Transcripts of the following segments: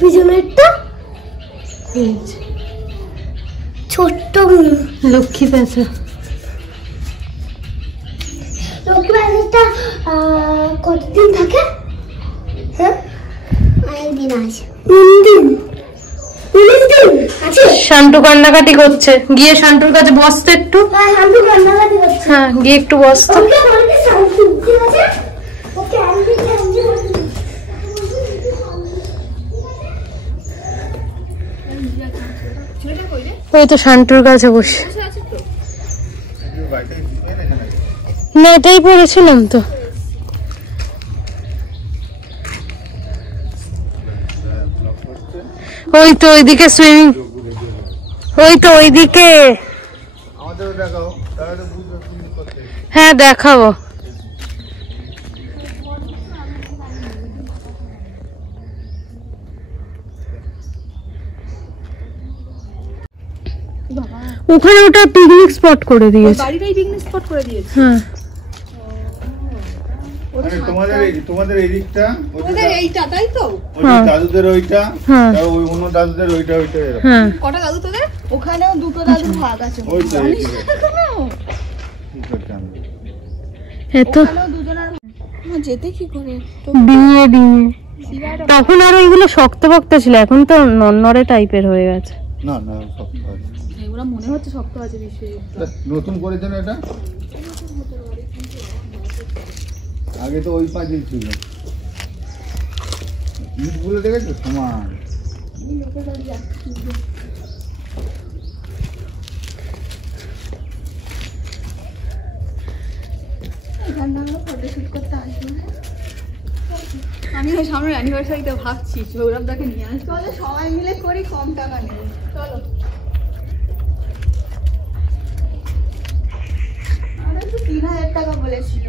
পিছনেরটা ছোট্ট লক্ষ্মী প্যাঁচা। লক্ষ্মী প্যাঁচাটা কতদিন থাকে? হ্যাঁ, অনেকদিন আছে। 19 দিন আছে। শান্টু কান্নাকাটি করছে, গিয়ে শান্টুর কাছে বসতে একটু। হ্যাঁ, শান্টু কান্নাকাটি করছে। হ্যাঁ, গিয়ে একটু বসতে। ওই তো শান্টুর কাছে বসে। না, এটাই পড়েছিলাম তো। ওই তো ওইদিকে সুইমিং, ওই তো ওইদিকে। হ্যাঁ, দেখাবো। ওখানে ওটা পিকনিক স্পট করে দিয়েছে, বাড়িটাই পিকনিক স্পট করে দিয়েছে। হ্যাঁ, তোমাদের এই দিকটা, ওদের এইটা, তাই তো? ওই দাদুদের ওইটা, ওই অন্য দাদুদের ওইটা। হ্যাঁ, কটা দাদু তোদের? ওখানেও দুটো দাদু ভাগ আছে। ওই তো এতো দুজনের যেতে কি করে ডিঙিয়ে তখন আর ওইগুলো শক্ত শক্ত ছিল, এখন তো নরনরে টাইপের হয়ে গেছে। না না, শক্ত আছে, এগুলো মনে হচ্ছে শক্ত আছে। নতুন করেছেন এটা, আগে তো ওই পাঁচিল ছিল। ইটগুলো দেখেছো সমান। আমি ওই সামনের অ্যানিভার্সারিতে ভাবছি সৌরভদাকে নিয়ে আসবো, সবাই মিলে করি, কম টাকা নেই। চলো, আমরা তো 3000 টাকা বলেছিল।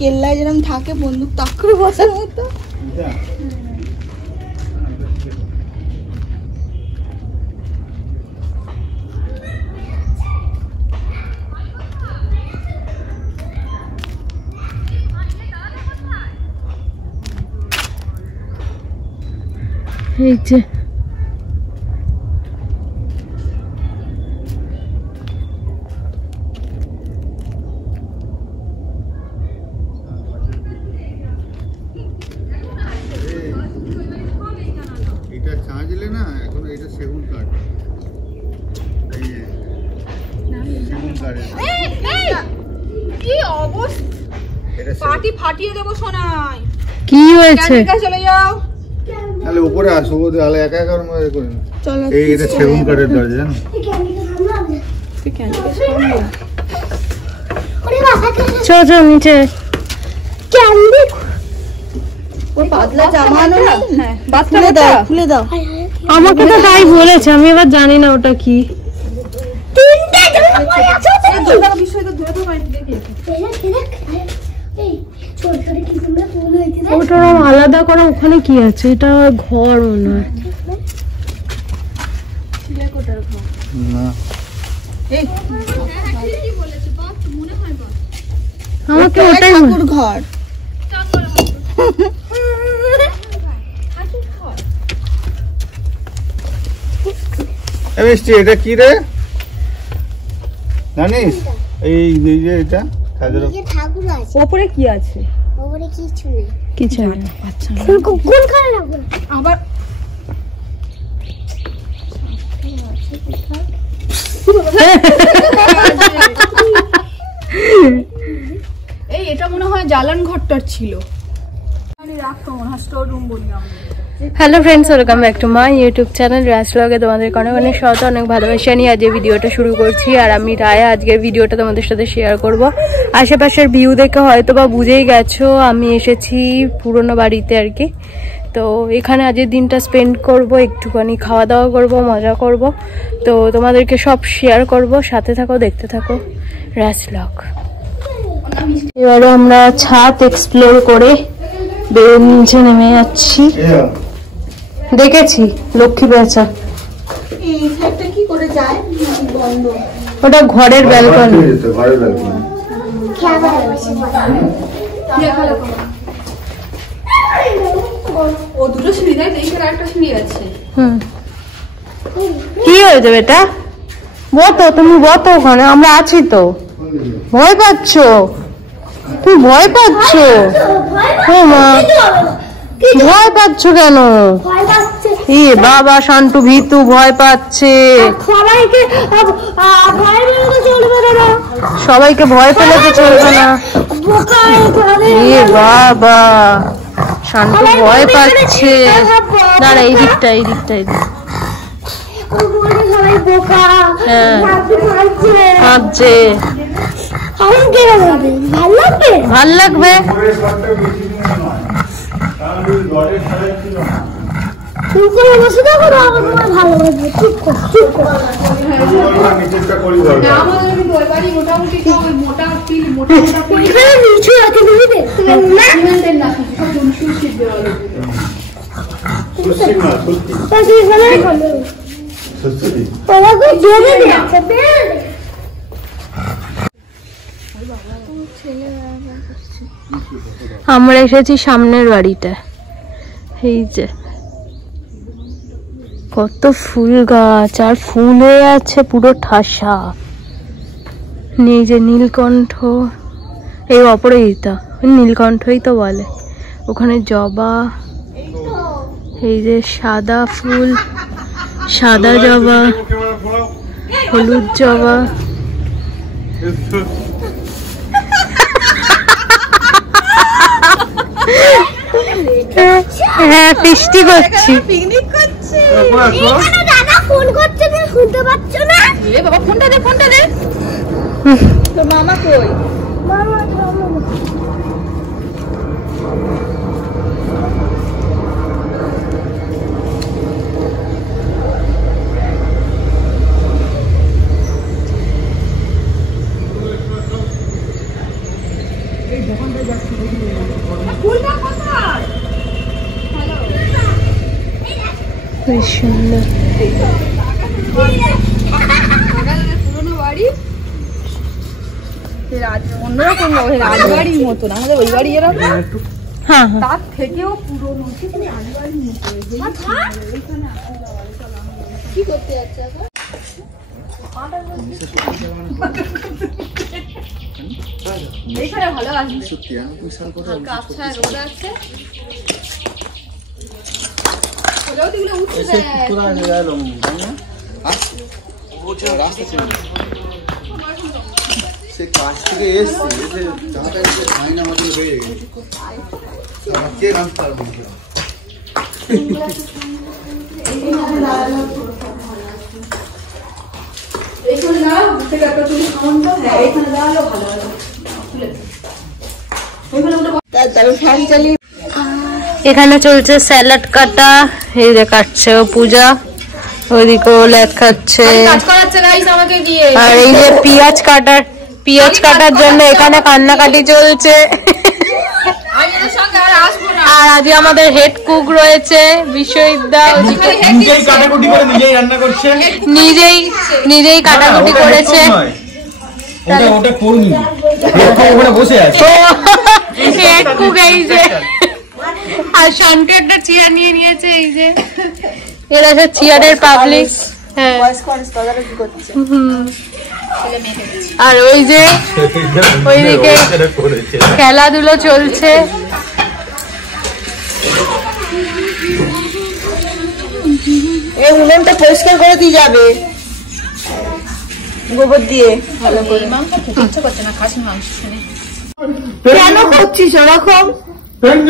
কেল্লায় যেরকম থাকে বন্দুক তাক করে বসার মতো। এই যে ফাটিয়ে দেবো সোনাই। কি হয়েছে? চলে যাও, তাহলে উপরে আসো, তাহলে একা একা মধ্যে করে না। চলো, এই এটা সেগুন কাঠের দরজা, জানো? চল চল নিচে। ক্যান্ডি ও পাতলা জামানো না? হ্যাঁ, খুলে দাও, খুলে দাও। আমাকে তো তাই বলেছে, আমি এবার জানি না ওটা কি। তিনটে জামা পরে আছে, দুটো বিষয় তো ধরে তো বাইরে দেখি। ওটা আলাদা করা, ওখানে কি আছে? এটা ঘর মনে হয়। আমাকে ওটাই ঠাকুর ঘর। এটা কি রে জানিস? এই যে এটা ওপরে কি আছে? ওপরে কিছু নেই, কিছু নেই। আচ্ছা, কোন কারে রাখবো আবার? এই এটা মনে হয় জ্বালান ঘরটার ছিল। আমি রাখতো মনে হয় স্টোর রুম বলি আমরা। Hello friends, welcome back to my YouTube channel Raj ব্লগে। তোমাদের অনেক অনেক স্বাগত, অনেক ভালোবাসা নিয়ে আজ এই ভিডিওটা শুরু করছি। আর আমি রায়া আজকের ভিডিওটা তোমাদের সাথে শেয়ার করব। আশেপাশের ভিউ দেখে হয়তো বা বুঝেই গেছো আমি এসেছি পুরনো বাড়িতে আর কি। তো এখানে আজকের দিনটা স্পেন্ড করব, একটুখানি খাওয়া দাওয়া করব, মজা করব। তো তোমাদেরকে সব শেয়ার করব, সাথে থাকো, দেখতে থাকো রাজ ব্লগ। এবারে আমরা ছাদ এক্সপ্লোর করে নিচে নেমে যাচ্ছি। দেখেছি লক্ষ্মী প্যাঁচা, এই সাইডটা কি করে যায় বন্ধ? ওটা ঘরের ব্যালকনি। ঘরের ব্যালকনি। ও দুটো সিঁড়ি দেয়, এইখানে একটা সিঁড়ি আছে। কি হয়েছে বেটা? বতো, তুমি বতো, ওখানে আমরা আছি তো। ভয় পাচ্ছ? তুমি ভয় পাচ্ছ? ও মা, ভয় পাচ্ছ কেন? এ বাবা, শান্তু ভীতু ভয় পাচ্ছে। সবাইকে ভয় পেলে তো চলবে না। এ বাবা, শান্তু ভয় পাচ্ছে। দাঁড়া, এই দিকটা, এই দিকটা, এই দিকটা। হ্যাঁ, ভাবছে ভাল লাগবে। আমরা এসেছি সামনের বাড়িটা। এই যে কত ফুল গাছ, আর ফুল হয়ে আছে পুরো ঠাসা। এই যে নীলকণ্ঠ, এই অপরাজিতা, নীলকণ্ঠই তো বলে। ওখানে জবা, এই যে সাদা ফুল, সাদা জবা, হলুদ জবা। হ্যাঁ, ফিস্টি করছি। পিকনিক করছে। দাদা ফোন করছে, তুমি শুনতে পাচ্ছ না? এ বাবা, ফোনটা দে, ফোনটা দে। তো মামা কই? মামা বেশ সুন্দর। পুরোনো বাড়ি, অন্যরকম রাজবাড়ির মতন। আমাদের ওই বাড়ি এরকম, হ্যাঁ, তার থেকেও পুরোনো রাজবাড়ির মতো। কি করতে যাচ্ছে এখন? এইখানে ভালো আছে, হালকা আচ্ছা রোদ আছে। সে কাছ থেকে এসছে, এসে জাহাটা ফাইন আমাদের হয়ে গেছে। কে গাছ পারবো? এখানে চলছে স্যালাড কাটা। এই যে কাটছে ও পূজা, ওইদিকেও লেগ খাচ্ছে। আর এই যে পিঁয়াজ কাটার জন্য এখানে কান্নাকাটি চলছে। আর আজ আমাদের হেড কুক রয়েছে বিশ্ববিদ্যা, নিজেই কাটাকুটি করেছে। হেড কুক এই যে, আর শান্তু একটা চেয়ার নিয়ে নিয়েছে। এই যে এরা সব চেয়ারের পাবলিক। হ্যাঁ, আর ওই যে ওইদিকে খেলাধুলো চলছে। এই উনুনটা পরিষ্কার করে দিয়ে যাবে গোবর দিয়ে ভালো করে। মাংস খেতে ইচ্ছে করছে না, খাসি মাংস। কেন করছিস ওরকম?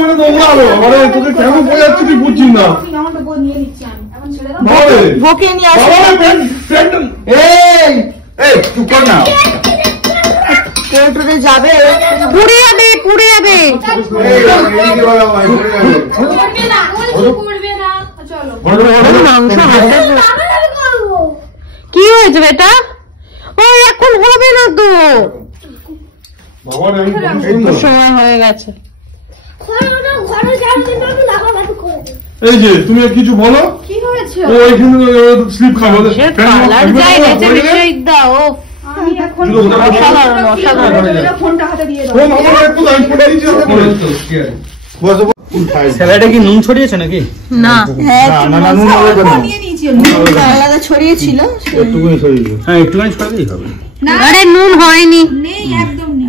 মানে দৌড়ালো, আরে তোকে কেন বোঝাচ্ছি তুই বুঝছিস না। বকে নিয়ে আসো। এই তুই কর না, পেটে যাবে, পুড়ে যাবে, পুড়ে যাবে। কি হয়েছে বেটা? ও এখন হবে না তো, সময় হয়ে গেছে। এই যে তুমি কিছু বলো। কি হয়েছে? করেছো? ওইখানে স্লিপ খাবো কালার যাই রেখে বিষয় দাও। আমি এখন অসাধারণ অসাধারণ। ফোনটা হাতে দিয়ে দাও। ও মামা একটু লাইন করে দিয়েছি বসো। স্যালাডে কি নুন ছড়িয়েছে নাকি? না না নুন হবে না, নিয়ে নিয়েছিল আলাদা ছড়িয়েছিল একটুখানি ছড়িয়ে দিও। হ্যাঁ একটুখানি ছড়ালেই হবে। আরে নুন হয়নি। নেই একদম নেই।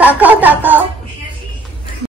তাকাও তাকাও